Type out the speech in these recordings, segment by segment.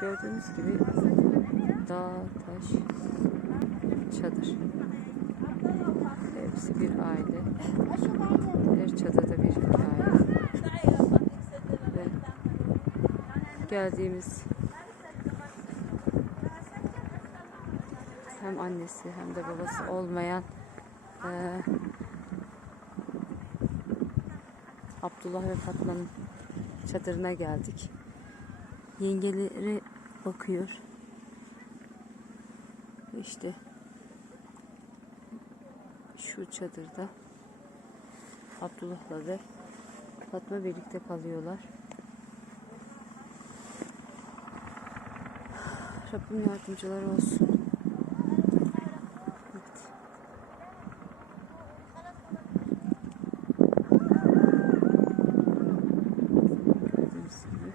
Gördüğünüz gibi dağ, taş, çadır. Hepsi bir aile. Her çadırda bir hikaye. Ve geldiğimiz hem annesi hem de babası olmayan eee, Abdullah ve Fatma'nın çadırına geldik. Yengeleri bakıyor. İşte şu çadırda Abdullah'la ve Fatma birlikte kalıyorlar. Rabbim yardımcıları olsun. Evet. Gördüğünüz gibi.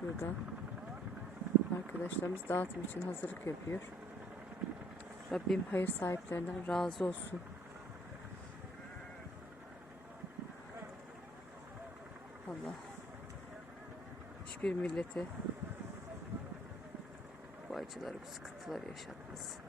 Şurada arkadaşlarımız dağıtım için hazırlık yapıyor. Rabbim hayır sahiplerinden razı olsun. Allah hiçbir millete bu acıları, bu sıkıntıları yaşatmasın.